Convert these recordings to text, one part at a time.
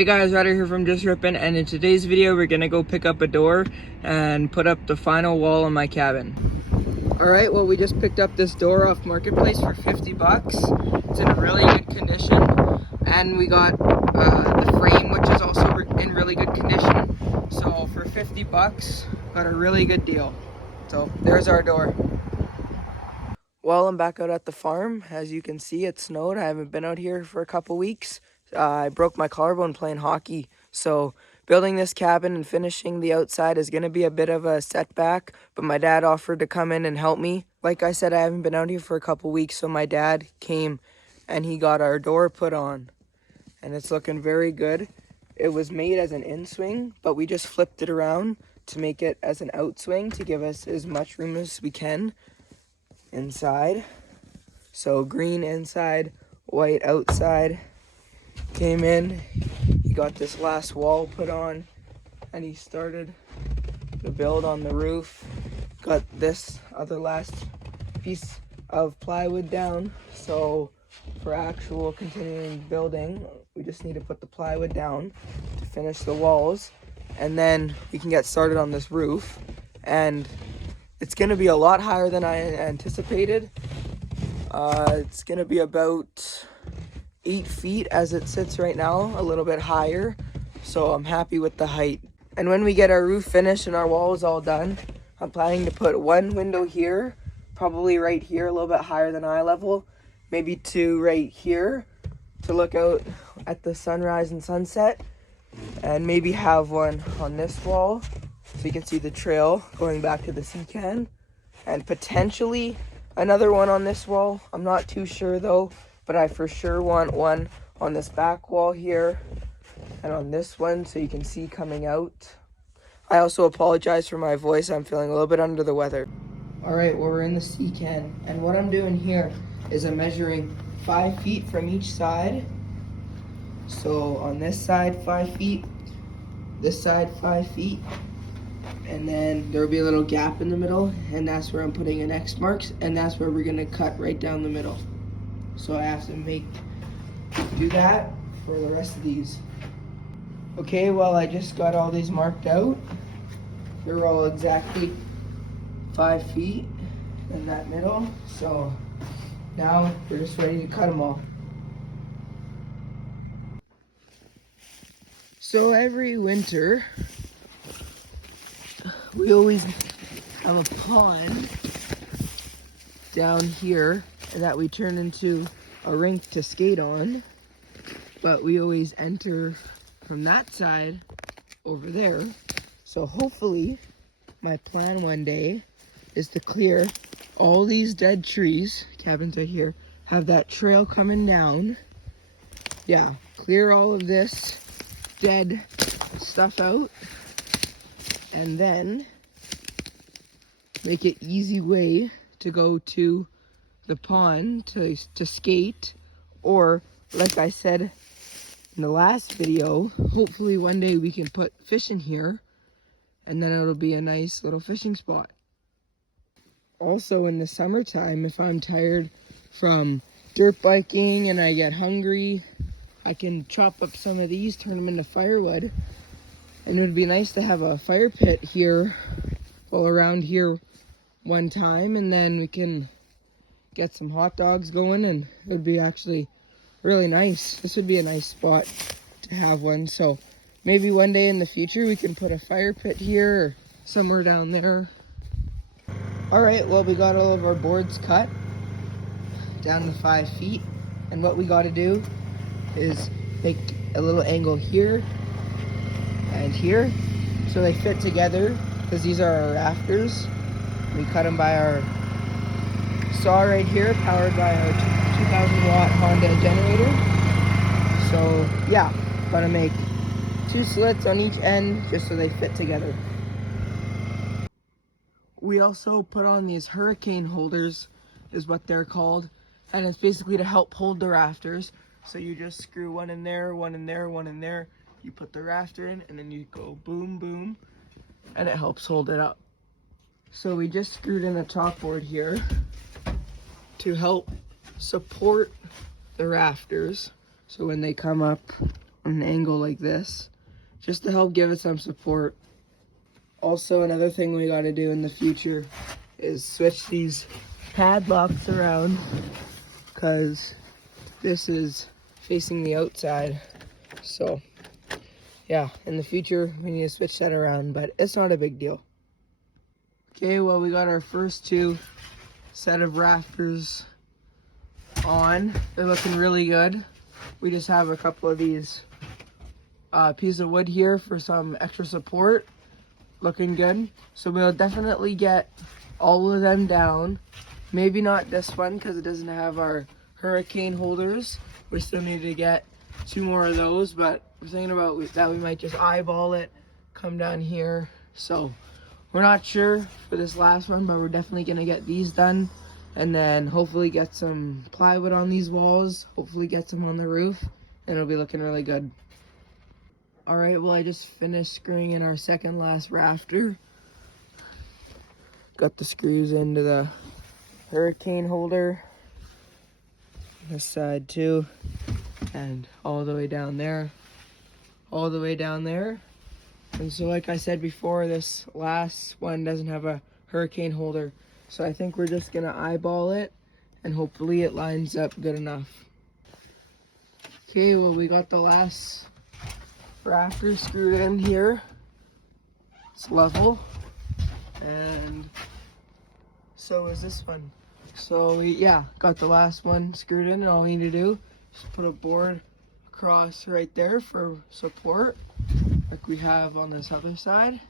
Hey guys, Ryder here from Just Rippin', and in today's video we're gonna go pick up a door and put up the final wall in my cabin. Alright, well we just picked up this door off Marketplace for 50 bucks. It's in really good condition, and we got the frame, which is also in really good condition. So for 50 bucks, got a really good deal. So there's our door. Well, I'm back out at the farm. As you can see, it snowed. I haven't been out here for a couple weeks. I broke my collarbone playing hockey, so building this cabin and finishing the outside is going to be a bit of a setback, but my dad offered to come in and help me. Like I said, I haven't been out here for a couple weeks, so my dad came and he got our door put on, and it's looking very good. It was made as an in-swing, but we just flipped it around to make it as an out-swing to give us as much room as we can inside. So green inside, white outside. Came in, he got this last wall put on, and he started the build on the roof. Got this other last piece of plywood down, so for actual continuing building, we just need to put the plywood down to finish the walls, and then we can get started on this roof. And it's going to be a lot higher than I anticipated. It's going to be about 8 feet as it sits right now, a little bit higher, so I'm happy with the height. And when we get our roof finished and our walls all done, I'm planning to put one window here, probably right here, a little bit higher than eye level, maybe 2 right here to look out at the sunrise and sunset, and maybe have one on this wall so you can see the trail going back to the sea can, and potentially another one on this wall. I'm not too sure though, but I for sure want one on this back wall here and on this one so you can see coming out. I also apologize for my voice. I'm feeling a little bit under the weather. Alright, well we're in the sea can, and what I'm doing here is I'm measuring 5 feet from each side. So on this side 5 feet, this side 5 feet, and then there'll be a little gap in the middle, and that's where I'm putting an X marks, and that's where we're gonna cut right down the middle. So I have to do that for the rest of these. Okay, well I just got all these marked out. They're all exactly 5 feet in that middle. So now we're just ready to cut them all. So every winter, we always have a pond down here that we turn into a rink to skate on, but we always enter from that side over there. So hopefully my plan one day is to clear all these dead trees, cabins right here, have that trail coming down. Yeah, clear all of this dead stuff out, and then make an easy way to go to the pond to skate, or like I said in the last video, hopefully one day we can put fish in here, and then it'll be a nice little fishing spot. Also in the summertime, if I'm tired from dirt biking and I get hungry, I can chop up some of these, turn them into firewood, and it would be nice to have a fire pit here, well around here one time, and then we can get some hot dogs going, and it would be actually really nice. This would be a nice spot to have one, so maybe one day in the future we can put a fire pit here or somewhere down there. Alright, well we got all of our boards cut down to 5 feet, and what we got to do is make a little angle here and here so they fit together, because these are our rafters. We cut them by our saw right here, powered by our 2,000 watt Honda generator. So yeah, gonna make 2 slits on each end just so they fit together. We also put on these hurricane holders, is what they're called, and it's basically to help hold the rafters. So you just screw one in there, one in there, one in there. You put the rafter in, and then you go boom, boom, and it helps hold it up. So we just screwed in a chalkboard here to help support the rafters. So when they come up, on an angle like this, just to help give it some support. Also, another thing we got to do in the future is switch these padlocks around, because this is facing the outside. So yeah, in the future we need to switch that around, but it's not a big deal. Okay, well, we got our first two set of rafters on. They're looking really good. We just have a couple of these pieces of wood here for some extra support. Looking good. So we'll definitely get all of them down. Maybe not this one because it doesn't have our hurricane holders. We still need to get 2 more of those, but we're thinking about that we might just eyeball it, come down here. So we're not sure for this last one, but we're definitely gonna get these done, and then hopefully get some plywood on these walls, hopefully get some on the roof, and it'll be looking really good. All right, well, I just finished screwing in our second last rafter. Got the screws into the hurricane holder, this side too, and all the way down there, all the way down there. And so like I said before, this last one doesn't have a hurricane holder, so I think we're just gonna eyeball it and hopefully it lines up good enough. Okay, well, we got the last rafter screwed in here. It's level, and so is this one. So we, yeah, got the last one screwed in, and all we need to do is put a board across right there for support, like we have on this other side,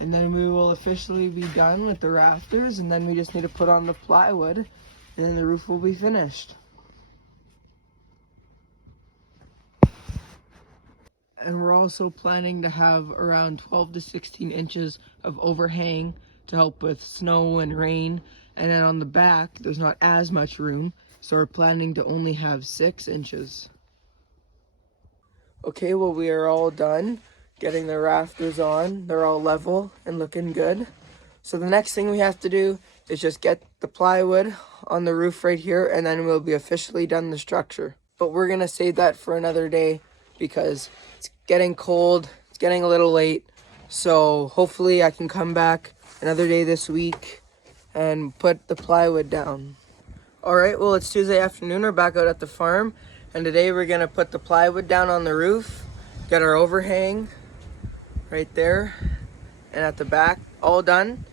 and then we will officially be done with the rafters, and then we just need to put on the plywood, and then the roof will be finished. And we're also planning to have around 12 to 16 inches of overhang to help with snow and rain. And then on the back, there's not as much room, so we're planning to only have 6 inches. Okay, well, we are all done getting the rafters on. They're all level and looking good. So the next thing we have to do is just get the plywood on the roof right here, and then we'll be officially done the structure. But we're gonna save that for another day because it's getting cold, it's getting a little late. So hopefully I can come back another day this week and put the plywood down. All right, well, it's Tuesday afternoon. We're back out at the farm, and today we're gonna put the plywood down on the roof, get our overhang right there and at the back all done,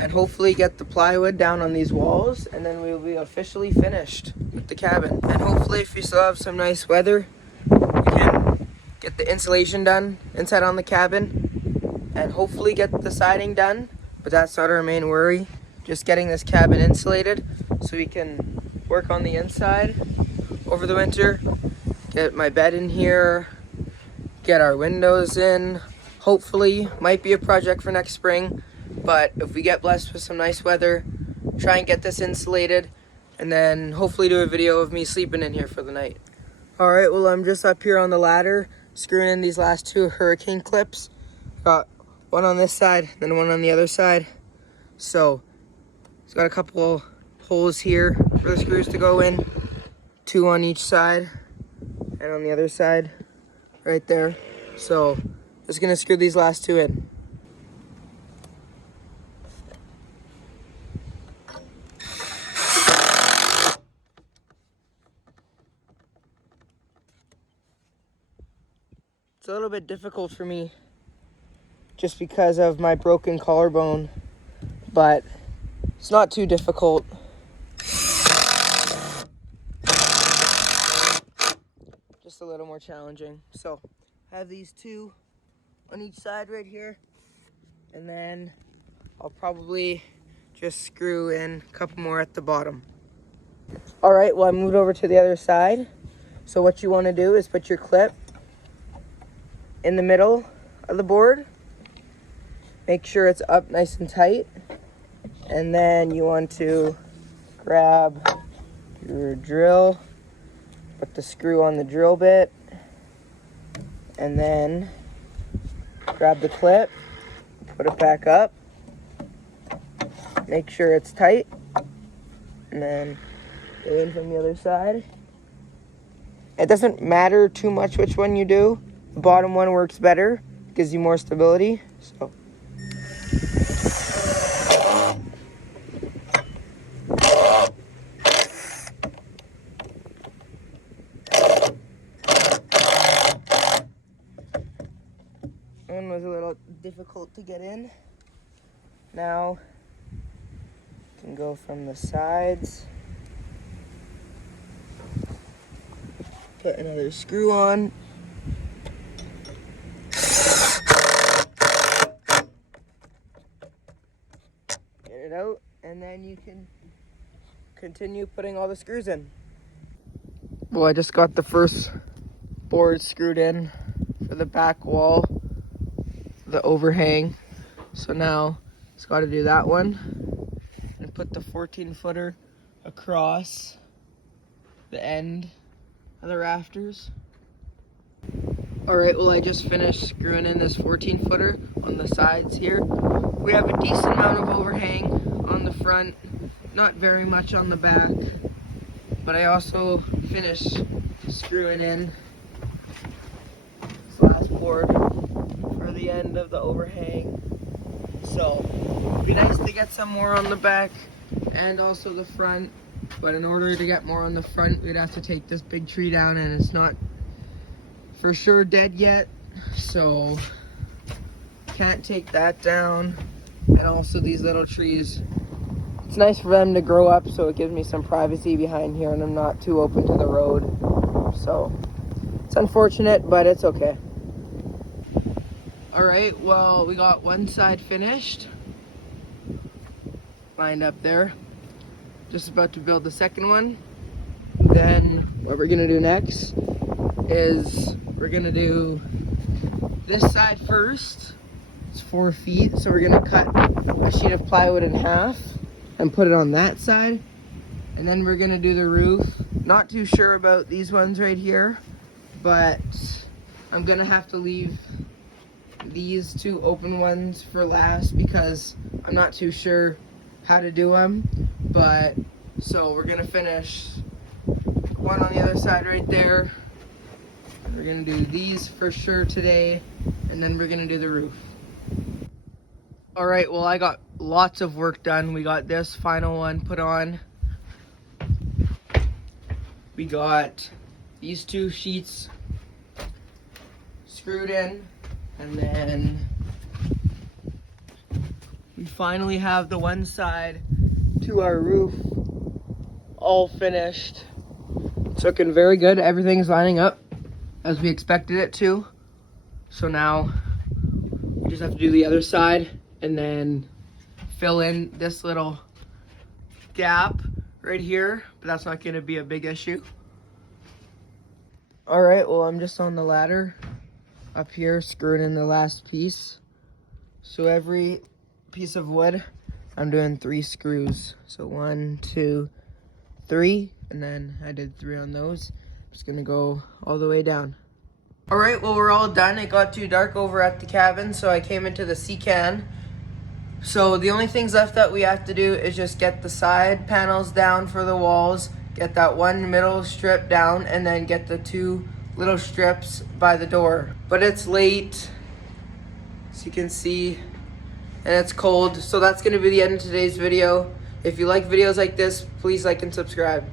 and hopefully get the plywood down on these walls, and then we'll be officially finished with the cabin. And hopefully, if we still have some nice weather, we can get the insulation done inside on the cabin, and hopefully get the siding done. But that's not our main worry, just getting this cabin insulated so we can work on the inside over the winter, get my bed in here, get our windows in. Hopefully, might be a project for next spring, but if we get blessed with some nice weather, try and get this insulated, and then hopefully do a video of me sleeping in here for the night. All right, well, I'm just up here on the ladder, screwing in these last 2 hurricane clips. Got one on this side, then one on the other side. So it's got a couple holes here for the screws to go in, 2 on each side, and on the other side, right there. So just gonna screw these last 2 in. It's a little bit difficult for me just because of my broken collarbone, but it's not too difficult. Just a little more challenging. So I have these 2 on each side right here, and then I'll probably just screw in a couple more at the bottom. All right, well, I moved over to the other side. So what you want to do is put your clip in the middle of the board. Make sure it's up nice and tight. And then you want to grab your drill, put the screw on the drill bit, and then grab the clip, put it back up, make sure it's tight, and then go in from the other side. It doesn't matter too much which one you do. The bottom one works better, gives you more stability. So. One was a little difficult to get in. Now, you can go from the sides. Put another screw on. Get it out, and then you can continue putting all the screws in. Well, I just got the first board screwed in for the back wall, the overhang. So now it's got to do that one and put the 14-footer across the end of the rafters. Alright, well, I just finished screwing in this 14-footer on the sides here. We have a decent amount of overhang on the front, not very much on the back, but I also finished screwing in this last board for the end of the overhang. So it'd be nice to get some more on the back and also the front, but in order to get more on the front, we'd have to take this big tree down, and it's not for sure dead yet, so can't take that down. And also these little trees, it's nice for them to grow up, so it gives me some privacy behind here and I'm not too open to the road. So it's unfortunate, but it's okay. Alright, well, we got one side finished, lined up there. Just about to build the second one. Then what we're gonna do next is we're gonna do this side first. It's 4 feet, so we're gonna cut a sheet of plywood in half and put it on that side. And then we're gonna do the roof. Not too sure about these ones right here, but I'm gonna have to leave these 2 open ones for last because I'm not too sure how to do them. But so we're gonna finish one on the other side right there. We're gonna do these for sure today, and then we're gonna do the roof. All right, well, I got lots of work done. We got this final one put on. We got these 2 sheets screwed in, and then we finally have the one side to our roof all finished. It's looking very good. Everything's lining up as we expected it to. So now we just have to do the other side and then fill in this little gap right here, but that's not gonna be a big issue. All right, well, I'm just on the ladder up here screwing in the last piece. So every piece of wood, I'm doing 3 screws. So 1, 2, 3, and then I did 3 on those. Just gonna go all the way down. All right, well, we're all done. It got too dark over at the cabin, so I came into the C-can. So the only things left that we have to do is just get the side panels down for the walls, get that one middle strip down, and then get the 2 little strips by the door. But it's late, as you can see, and it's cold. So that's gonna be the end of today's video. If you like videos like this, please like and subscribe.